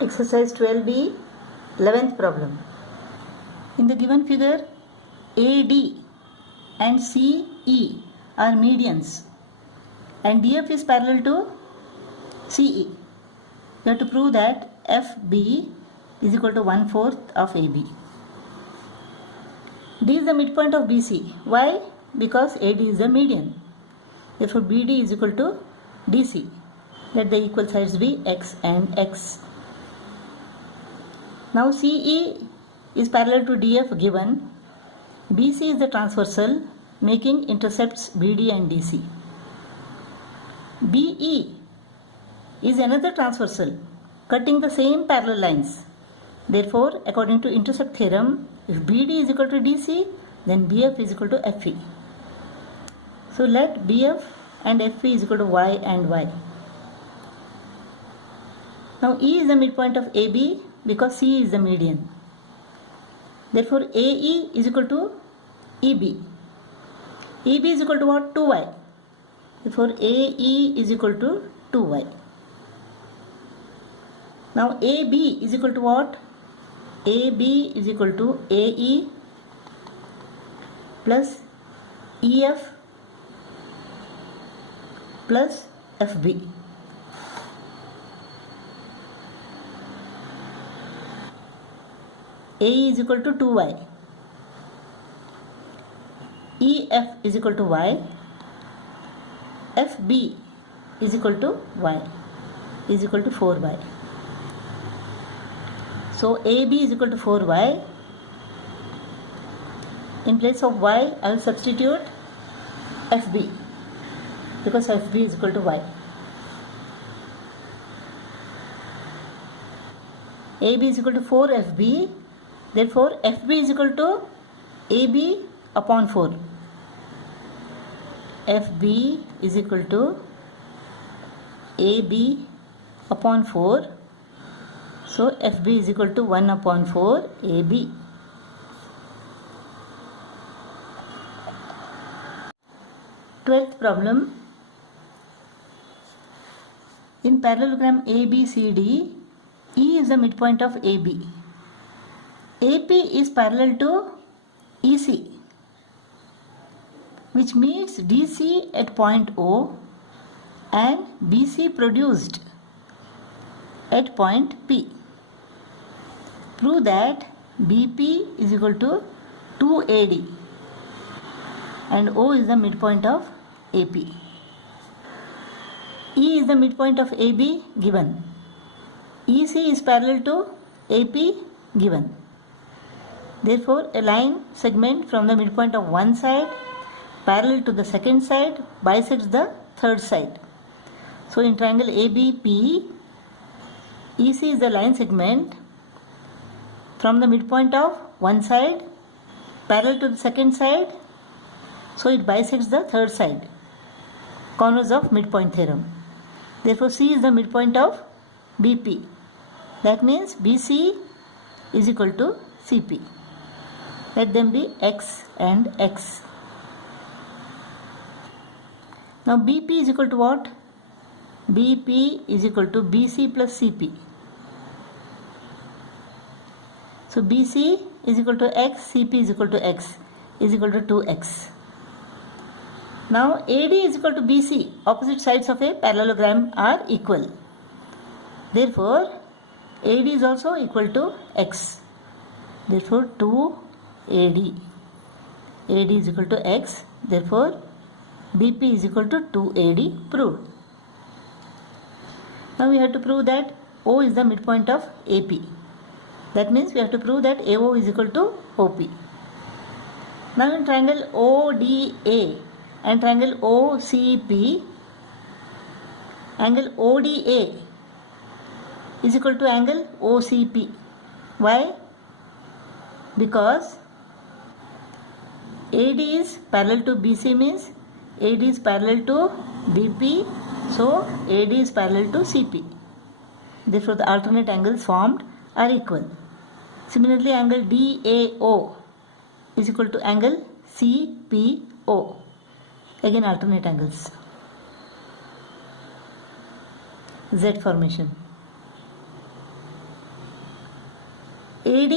Exercise 12B, 11th problem. In the given figure, AD and CE are medians and DF is parallel to CE. You have to prove that FB is equal to 1/4 of AB. D is the midpoint of BC. Why? Because AD is the median. Therefore, BD is equal to DC. Let the equal sides be X and X. Now CE is parallel to DF given. BC is the transversal making intercepts BD and DC. BE is another transversal cutting the same parallel lines. Therefore, according to intercept theorem, if BD is equal to DC, then BF is equal to FE. So let BF and FE is equal to Y and Y. Now E is the midpoint of AB because C is the median. Therefore, AE is equal to EB. EB is equal to what? 2Y. Therefore, AE is equal to 2Y. Now, AB is equal to what? AB is equal to AE plus EF plus FB. AE is equal to 2Y. EF is equal to Y. FB is equal to Y is equal to 4Y. So AB is equal to 4Y. In place of Y, I will substitute FB because FB is equal to Y. AB is equal to 4FB. Therefore, FB is equal to AB upon 4. FB is equal to AB upon 4. So, FB is equal to 1 upon 4 AB. Twelfth problem. In parallelogram ABCD, E is the midpoint of AB. AP is parallel to EC, which meets DC at point O and BC produced at point P. Prove that BP is equal to 2AD and O is the midpoint of AP. E is the midpoint of AB given. EC is parallel to AP given. Therefore, a line segment from the midpoint of one side parallel to the second side bisects the third side. So, in triangle ABP, EC is the line segment from the midpoint of one side parallel to the second side. So, it bisects the third side. Corners of midpoint theorem. Therefore, C is the midpoint of BP. That means BC is equal to CP. Let them be X and X. Now BP is equal to what? BP is equal to BC plus CP. So BC is equal to X, CP is equal to X, is equal to 2X. Now AD is equal to BC. Opposite sides of a parallelogram are equal. Therefore, AD is also equal to X. Therefore, 2AD. AD is equal to X. Therefore, BP is equal to 2AD proved. Now we have to prove that O is the midpoint of AP. That means we have to prove that AO is equal to OP. Now in triangle ODA and triangle OCP, angle ODA is equal to angle OCP. Why? Because AD is parallel to BC means AD is parallel to BP, so AD is parallel to CP. Therefore, the alternate angles formed are equal. Similarly, angle DAO is equal to angle CPO. Again, alternate angles. Z formation. AD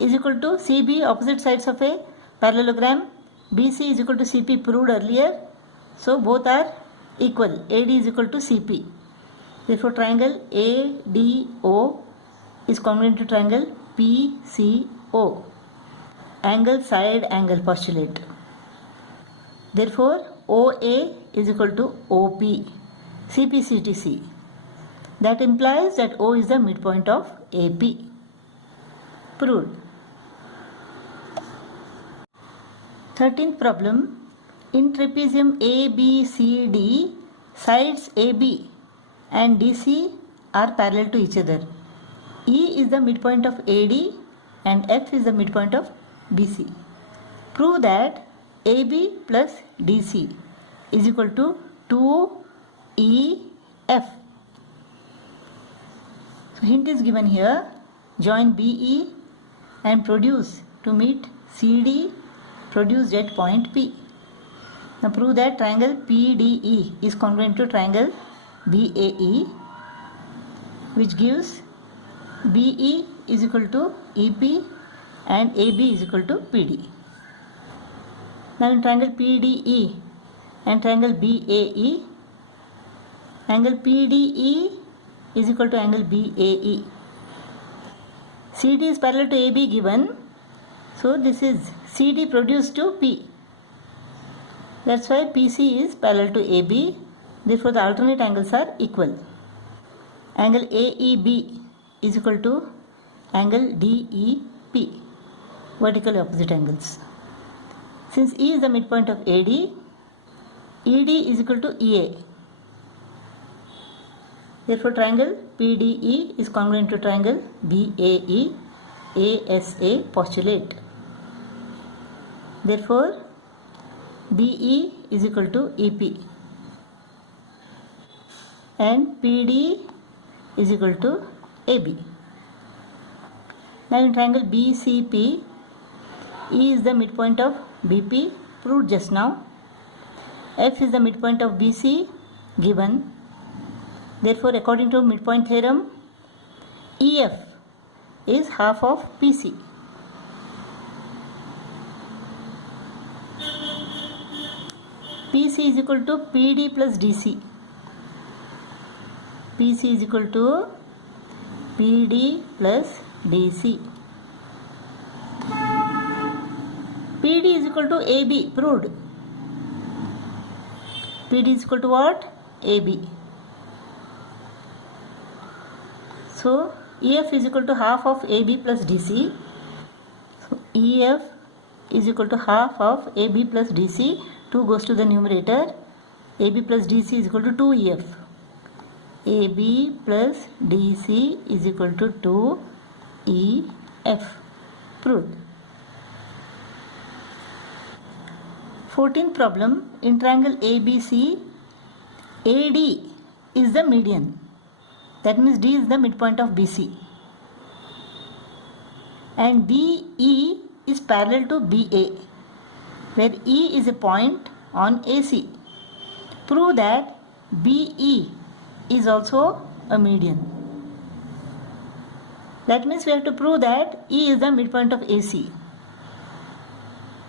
is equal to CB, opposite sides of a parallelogram. BC is equal to CP, proved earlier. So both are equal. AD is equal to CP. Therefore triangle ADO is congruent to triangle PCO. Angle, side angle postulate. Therefore OA is equal to OP, CPCTC. That implies that O is the midpoint of AP. Proved. 13th problem. In trapezium ABCD, sides AB and DC are parallel to each other. E is the midpoint of AD and F is the midpoint of BC. Prove that AB plus DC is equal to 2EF. So hint is given here. Join BE and produce to meet CD produced at point P. Now prove that triangle PDE is congruent to triangle BAE, which gives BE is equal to EP and AB is equal to PD. Now in triangle PDE and triangle BAE, angle PDE is equal to angle BAE. CD is parallel to AB given, so this is CD produced to P. That's why PC is parallel to AB. Therefore the alternate angles are equal. Angle AEB is equal to angle DEP, vertically opposite angles. Since E is the midpoint of AD, ED is equal to EA. Therefore triangle PDE is congruent to triangle BAE, ASA postulate. Therefore BE is equal to EP and PD is equal to AB. Now in triangle BCP, E is the midpoint of BP, proved just now. F is the midpoint of BC, given. Therefore according to midpoint theorem, EF is half of PC. PC is equal to PD plus DC. PC is equal to PD plus DC. PD is equal to AB, proved. PD is equal to what? AB. So EF is equal to half of AB plus DC. So EF is equal to half of AB plus DC. 2 goes to the numerator. AB plus DC is equal to 2EF. AB plus DC is equal to 2EF. Proved. 14th problem. In triangle ABC, AD is the median. That means D is the midpoint of BC. And DE is parallel to BA, where E is a point on AC. Prove that BE is also a median. That means we have to prove that E is the midpoint of AC.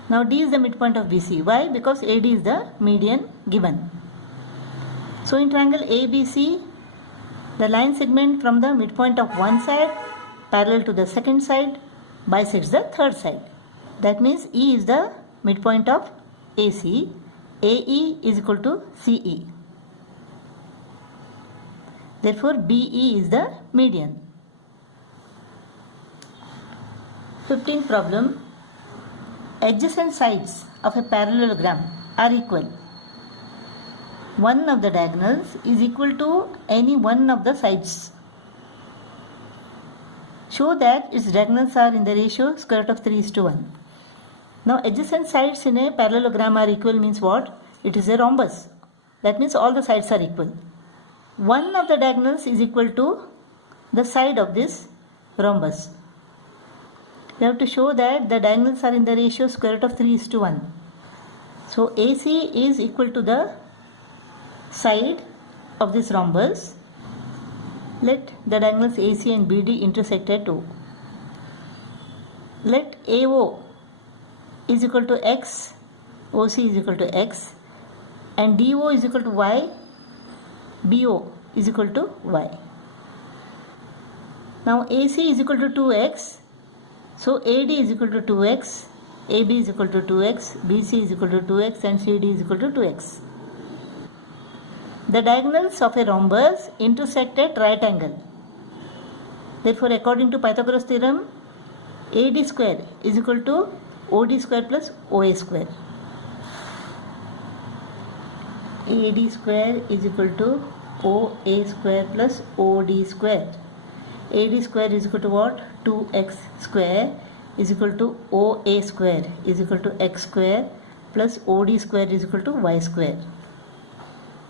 Now D is the midpoint of BC. Why? Because AD is the median given. So in triangle ABC, the line segment from the midpoint of one side parallel to the second side bisects the third side. That means E is the midpoint of AC. AE is equal to CE. Therefore BE is the median. 15th problem. Adjacent sides of a parallelogram are equal. One of the diagonals is equal to any one of the sides. Show that its diagonals are in the ratio square root of 3:1. Now adjacent sides in a parallelogram are equal means what? It is a rhombus. That means all the sides are equal. One of the diagonals is equal to the side of this rhombus. We have to show that the diagonals are in the ratio square root of 3:1. So AC is equal to the side of this rhombus. Let the diagonals AC and BD intersect at O. let AO is equal to x, OC is equal to x, and DO is equal to y, BO is equal to y. Now AC is equal to 2x, so AD is equal to 2x, AB is equal to 2x, BC is equal to 2x, and CD is equal to 2x. The diagonals of a rhombus intersect at right angle. Therefore, according to Pythagoras theorem, AD square is equal to OD square plus OA square. AD square is equal to OA square plus OD square. AD square is equal to what? 2x square is equal to OA square is equal to x square plus OD square is equal to y square.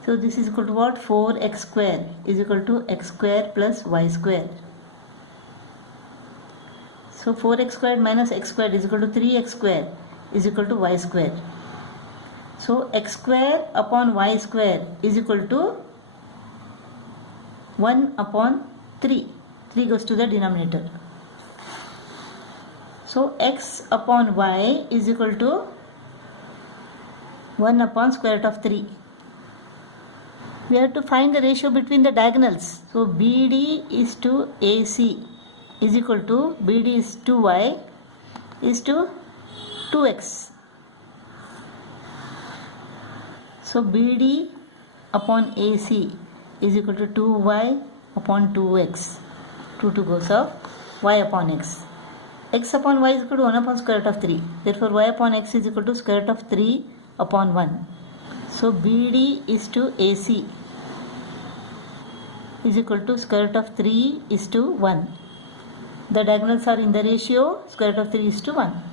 So this is equal to what? 4x square is equal to x square plus y square. So 4x squared minus x squared is equal to 3x square is equal to y square. So x square upon y square is equal to 1 upon 3. 3 goes to the denominator. So x upon y is equal to 1 upon square root of 3. We have to find the ratio between the diagonals. So BD is to AC is equal to BD is to y is to 2x. So BD upon AC is equal to 2y upon 2x. 2 goes off, y upon x. X upon y is equal to 1 upon square root of 3. Therefore y upon x is equal to square root of 3 upon 1. So BD is to AC is equal to square root of 3 is to 1. The diagonals are in the ratio square root of 3 is to 1.